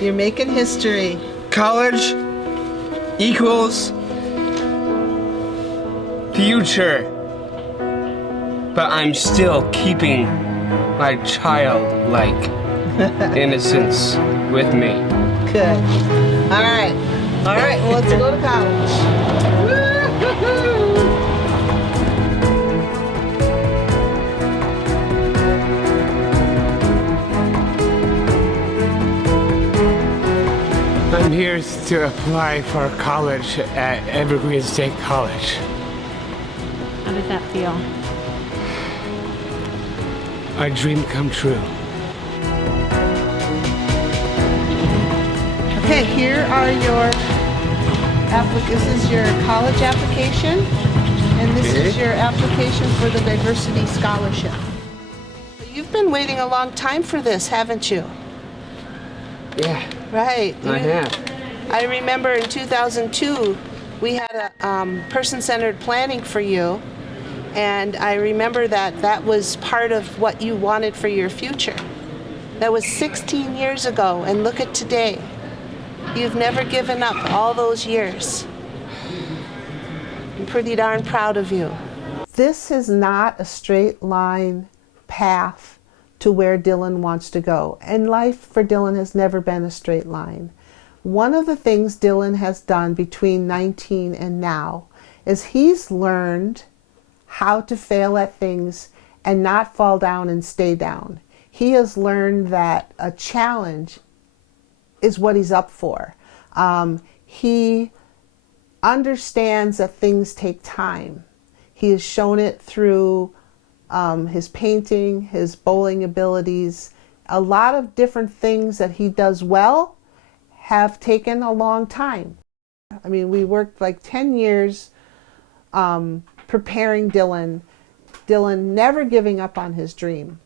You're making history. College equals future, but I'm still keeping my childlike innocence with me. Good. All right. All right, well, let's go to college. Woo-hoo-hoo. I'm here to apply for college at Evergreen State College. How did that feel? A dream come true. Okay, here are your this is your college application, and this is your application for the diversity scholarship. You've been waiting a long time for this, haven't you? Yeah, Right. I have. I remember in 2002, we had a person-centered planning for you, and I remember that was part of what you wanted for your future. That was 16 years ago, and look at today. You've never given up all those years. I'm pretty darn proud of you. This is not a straight line path to where Dylan wants to go. And life for Dylan has never been a straight line. One of the things Dylan has done between 19 and now is he's learned how to fail at things and not fall down and stay down. He has learned that a challenge is what he's up for. He understands that things take time. He has shown it through his painting, his bowling abilities. A lot of different things that he does well have taken a long time. I mean, we worked like 10 years preparing Dylan never giving up on his dream.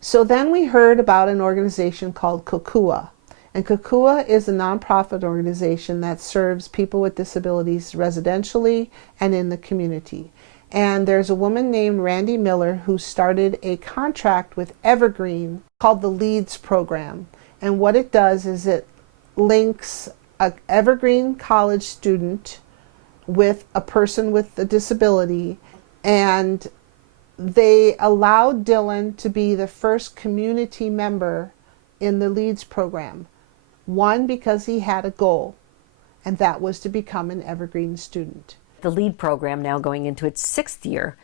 So then we heard about an organization called Kuehl. And Kuehl is a nonprofit organization that serves people with disabilities residentially and in the community. And there's a woman named Randy Miller who started a contract with Evergreen called the LEADS program. And what it does is it links an Evergreen College student with a person with a disability, and they allowed Dylan to be the first community member in the LEADS program. One, because he had a goal, and that was to become an Evergreen student. The LEAD program, now going into its 6th year,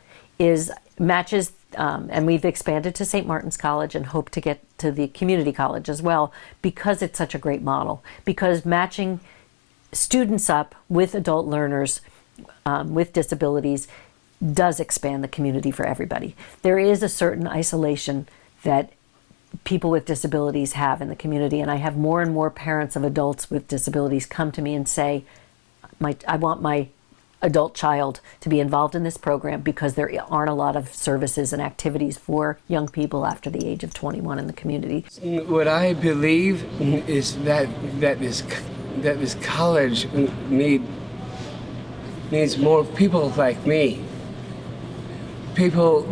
matches, and we've expanded to St. Martin's College and hope to get to the community college as well, because it's such a great model. Because matching students up with adult learners with disabilities does expand the community for everybody. There is a certain isolation that people with disabilities have in the community, and I have more and more parents of adults with disabilities come to me and say, I want my adult child to be involved in this program because there aren't a lot of services and activities for young people after the age of 21 in the community. What I believe is that this college needs more people like me. People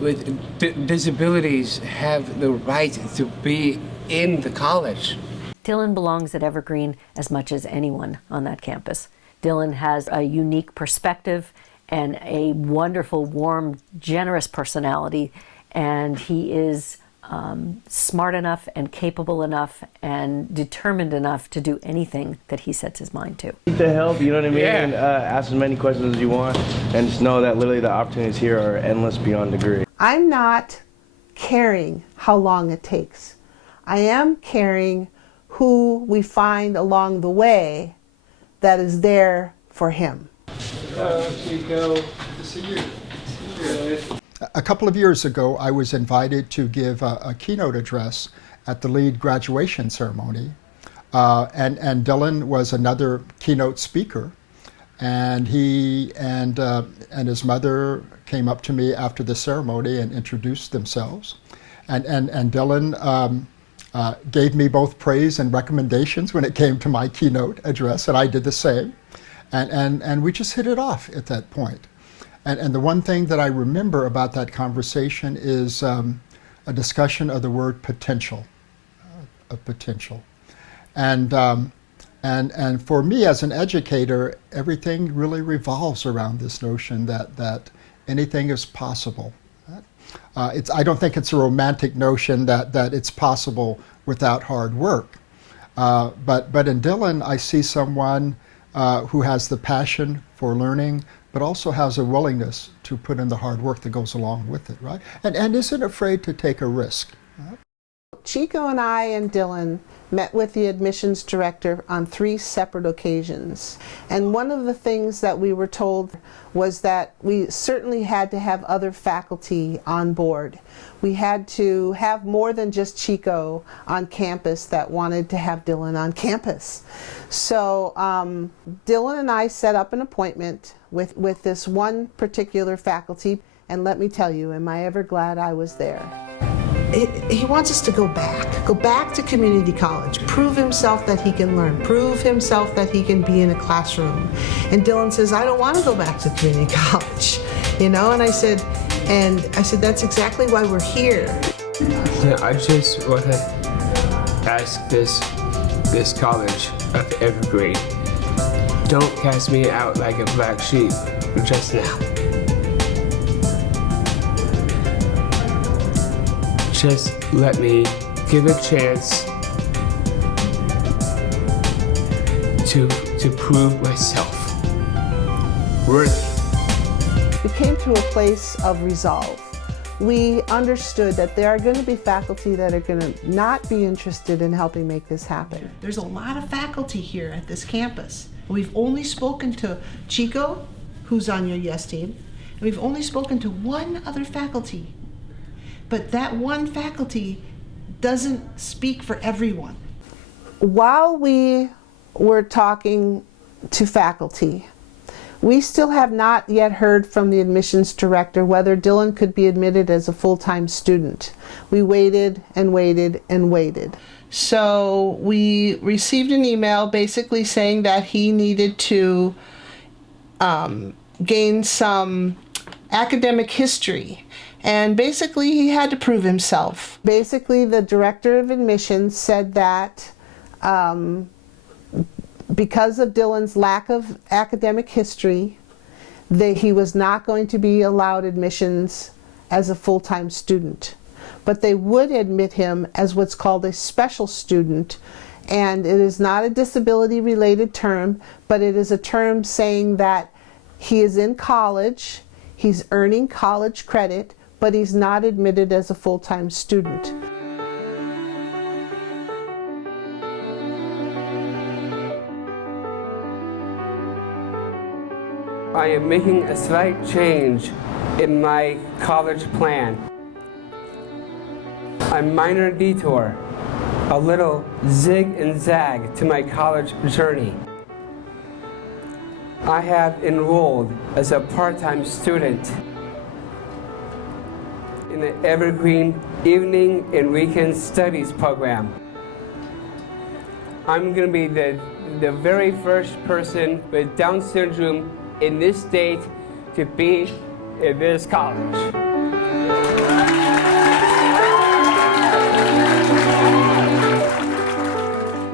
with disabilities have the right to be in the college. Dylan belongs at Evergreen as much as anyone on that campus. Dylan has a unique perspective and a wonderful, warm, generous personality, and he is smart enough and capable enough and determined enough to do anything that he sets his mind to. To help, you know what I mean? Yeah. And ask as many questions as you want, and just know that literally the opportunities here are endless beyond degree. I'm not caring how long it takes. I am caring who we find along the way that is there for him. A couple of years ago, I was invited to give a keynote address at the LEAD graduation ceremony. And Dylan was another keynote speaker. And he and his mother came up to me after the ceremony and introduced themselves. And Dylan gave me both praise and recommendations when it came to my keynote address, and I did the same. And we just hit it off at that point. And the one thing that I remember about that conversation is a discussion of the word potential. of potential. And for me as an educator, everything really revolves around this notion that anything is possible. I don't think it's a romantic notion that it's possible without hard work. But in Dylan, I see someone who has the passion for learning, but also has a willingness to put in the hard work that goes along with it, right? And isn't afraid to take a risk. Right? Chico and I and Dylan met with the admissions director on 3 separate occasions. And one of the things that we were told was that we certainly had to have other faculty on board. We had to have more than just Chico on campus that wanted to have Dylan on campus. So Dylan and I set up an appointment with this one particular faculty, and let me tell you, am I ever glad I was there. He wants us to go back to community college, prove himself that he can learn, prove himself that he can be in a classroom. And Dylan says, I don't want to go back to community college, you know? And I said, that's exactly why we're here. I just want to ask this college of Evergreen, don't cast me out like a black sheep just now. Just let me give a chance to prove myself worthy. We came to a place of resolve. We understood that there are going to be faculty that are going to not be interested in helping make this happen. There's a lot of faculty here at this campus. We've only spoken to Chico, who's on your YES team, and we've only spoken to one other faculty. But that one faculty doesn't speak for everyone. While we were talking to faculty, we still have not yet heard from the admissions director whether Dylan could be admitted as a full-time student. We waited and waited and waited. So we received an email basically saying that he needed to gain some academic history. And basically he had to prove himself. Basically the director of admissions said that because of Dylan's lack of academic history, he was not going to be allowed admissions as a full-time student. But they would admit him as what's called a special student, and it is not a disability-related term, but it is a term saying that he is in college, he's earning college credit, but he's not admitted as a full-time student. I am making a slight change in my college plan. A minor detour, a little zig and zag to my college journey. I have enrolled as a part-time student in the Evergreen Evening and Weekend Studies program. I'm going to be the very first person with Down syndrome in this state to be in this college.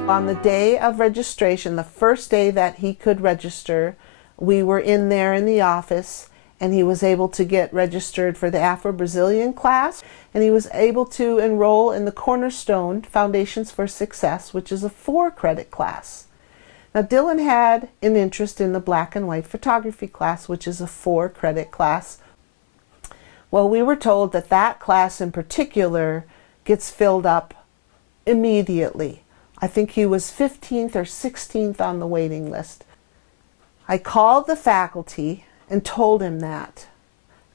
On the day of registration, the first day that he could register, we were in there in the office, and he was able to get registered for the Afro-Brazilian class, and he was able to enroll in the Cornerstone Foundations for Success, which is a 4-credit class. Now Dylan had an interest in the black and white photography class, which is a 4-credit class. Well, we were told that that class in particular gets filled up immediately. I think he was 15th or 16th on the waiting list. I called the faculty and told him that.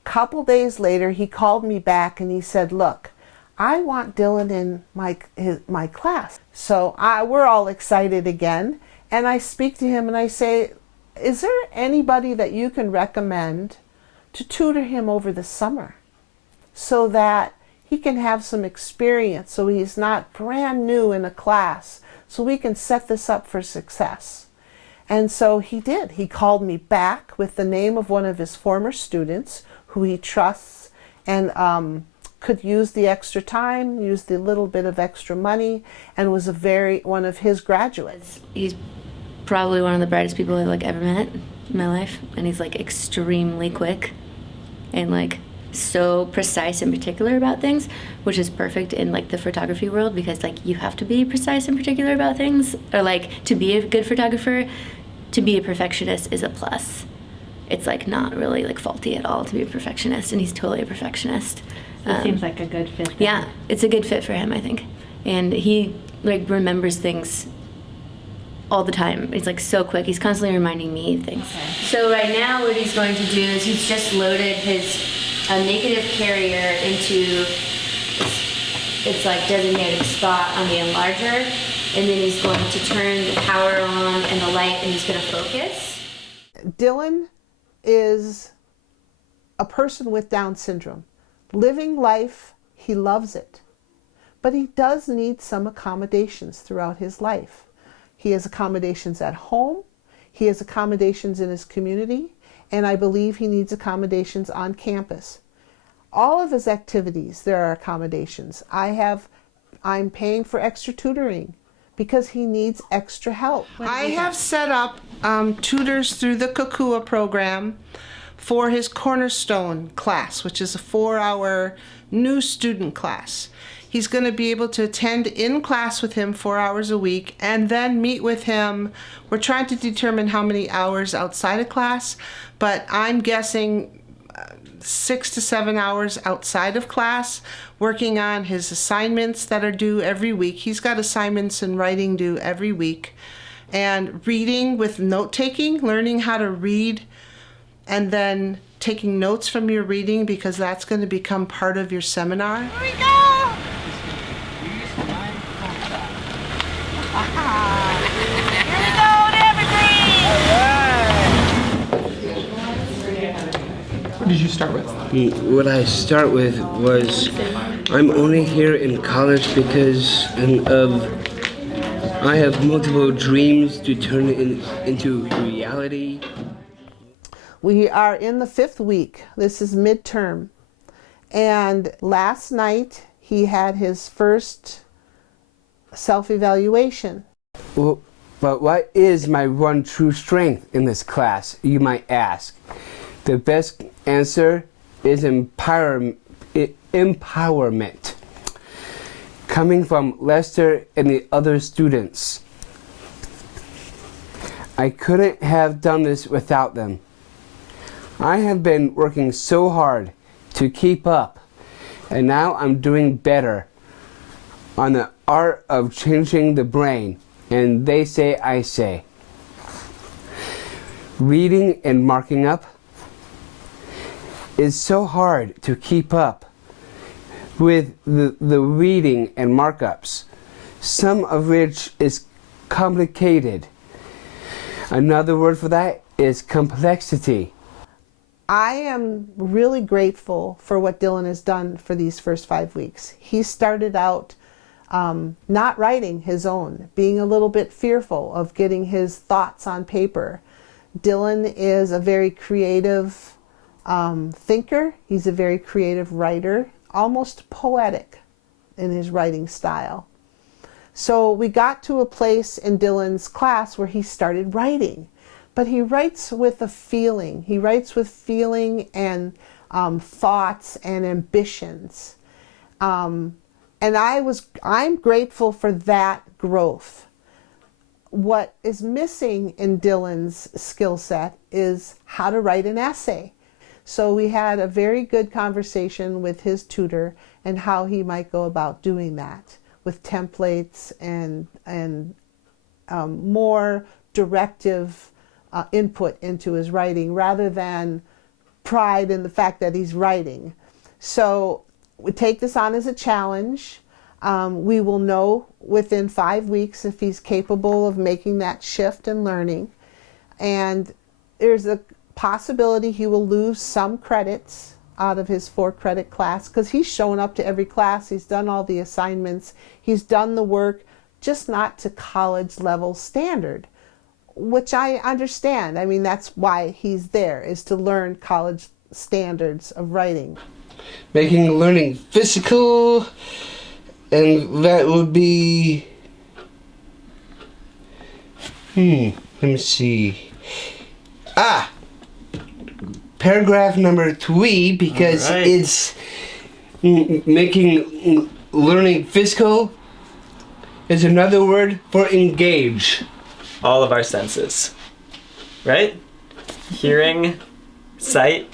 A couple days later, he called me back and he said, look, I want Dylan in my class. So we're all excited again. And I speak to him and I say, is there anybody that you can recommend to tutor him over the summer so that he can have some experience, so he's not brand new in a class, so we can set this up for success? And so he did. He called me back with the name of one of his former students who he trusts and could use the extra time, use the little bit of extra money, and was one of his graduates. He's probably one of the brightest people I've ever met in my life, and he's extremely quick and so precise and particular about things, which is perfect in the photography world, because you have to be precise and particular about things, or to be a good photographer, to be a perfectionist is a plus. It's not really faulty at all to be a perfectionist, and he's totally a perfectionist. It seems like a good fit. Yeah, it's a good fit for him, I think. And he remembers things all the time. It's so quick. He's constantly reminding me of things. Okay. So right now what he's going to do is he's just loaded his negative carrier into its designated spot on the enlarger, and then he's going to turn the power on and the light, and he's going to focus. Dylan is a person with Down syndrome. Living life, he loves it. But he does need some accommodations throughout his life. He has accommodations at home, he has accommodations in his community, and I believe he needs accommodations on campus. All of his activities, there are accommodations. I'm paying for extra tutoring because he needs extra help. I have set up tutors through the Kuehl program for his Cornerstone class, which is a 4-hour new student class. He's going to be able to attend in class with him 4 hours a week and then meet with him. We're trying to determine how many hours outside of class, but I'm guessing 6 to 7 hours outside of class, working on his assignments that are due every week. He's got assignments in writing due every week. And reading with note-taking, learning how to read, and then taking notes from your reading, because that's going to become part of your seminar. Here we go! Here we go to Evergreen! What did you start with? What I start with was I'm only here in college because I have multiple dreams to turn into reality. We are in the 5th week. This is midterm. And last night he had his first self-evaluation. Well, but what is my one true strength in this class, you might ask? The best answer is empowerment. Coming from Lester and the other students. I couldn't have done this without them. I have been working so hard to keep up, and now I'm doing better on the art of changing the brain, and they say I say. Reading and marking up is so hard to keep up with the reading and markups, some of which is complicated. Another word for that is complexity. I am really grateful for what Dylan has done for these first 5 weeks. He started out not writing his own, being a little bit fearful of getting his thoughts on paper. Dylan is a very creative thinker. He's a very creative writer, almost poetic in his writing style. So we got to a place in Dylan's class where he started writing. But he writes with a feeling. He writes with feeling and thoughts and ambitions. And I'm grateful for that growth. What is missing in Dylan's skill set is how to write an essay. So we had a very good conversation with his tutor and how he might go about doing that with templates and more directive input into his writing rather than pride in the fact that he's writing. So we take this on as a challenge. We will know within 5 weeks if he's capable of making that shift and learning. And there's a possibility he will lose some credits out of his 4-credit class because he's shown up to every class, he's done all the assignments, he's done the work, just not to college level standard, which I understand. I mean, that's why he's there, is to learn college standards of writing. making learning physical, and that would be, let me see. Paragraph number 3, because All right. it's making learning physical is another word for engage. All of our senses, right? Hearing, sight,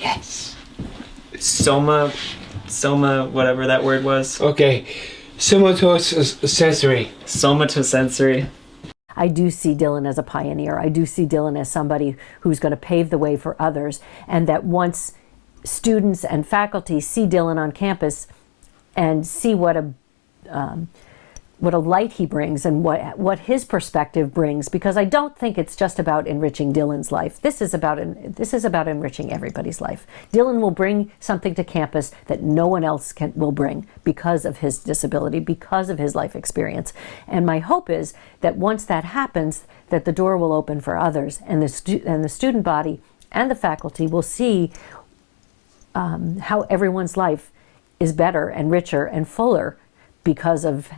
Yes. soma, whatever that word was. Okay. Somatosensory. Somatosensory. I do see Dylan as a pioneer. I do see Dylan as somebody who's going to pave the way for others, and that once students and faculty see Dylan on campus and see what a light he brings and what his perspective brings, because I don't think it's just about enriching Dylan's life. This is about enriching everybody's life. Dylan will bring something to campus that no one else will bring because of his disability, because of his life experience. And my hope is that once that happens, that the door will open for others, and the student body and the faculty will see how everyone's life is better and richer and fuller because of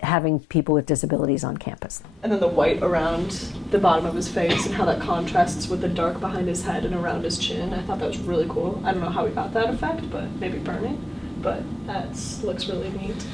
having people with disabilities on campus. And then the white around the bottom of his face and how that contrasts with the dark behind his head and around his chin. I thought that was really cool. I don't know how we got that effect, but maybe burning. But that looks really neat.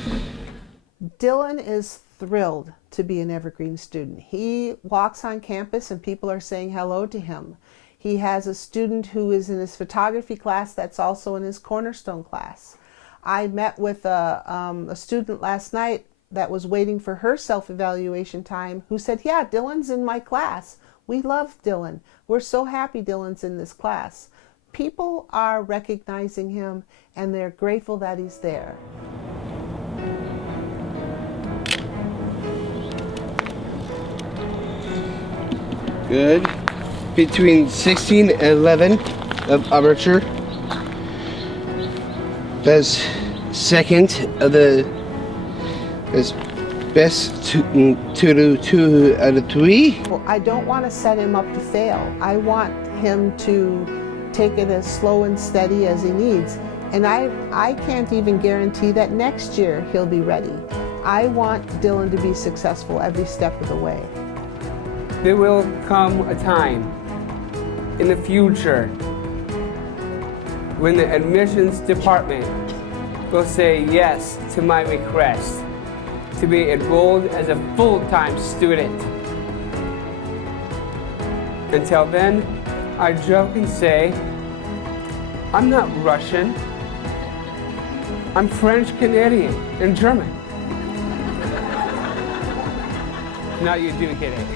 Dylan is thrilled to be an Evergreen student. He walks on campus and people are saying hello to him. He has a student who is in his photography class that's also in his Cornerstone class. I met with a student last night that was waiting for her self-evaluation time who said, yeah, Dylan's in my class. We love Dylan. We're so happy Dylan's in this class. People are recognizing him and they're grateful that he's there. Good. Between 16 and 11 of aperture. That's second of the best to do 2 out of 3. Well, I don't want to set him up to fail. I want him to take it as slow and steady as he needs. And I can't even guarantee that next year he'll be ready. I want Dylan to be successful every step of the way. There will come a time in the future when the admissions department will say yes to my request to be enrolled as a full-time student. Until then, I joke and say, I'm not Russian. I'm French, Canadian, and German. Now you do get it.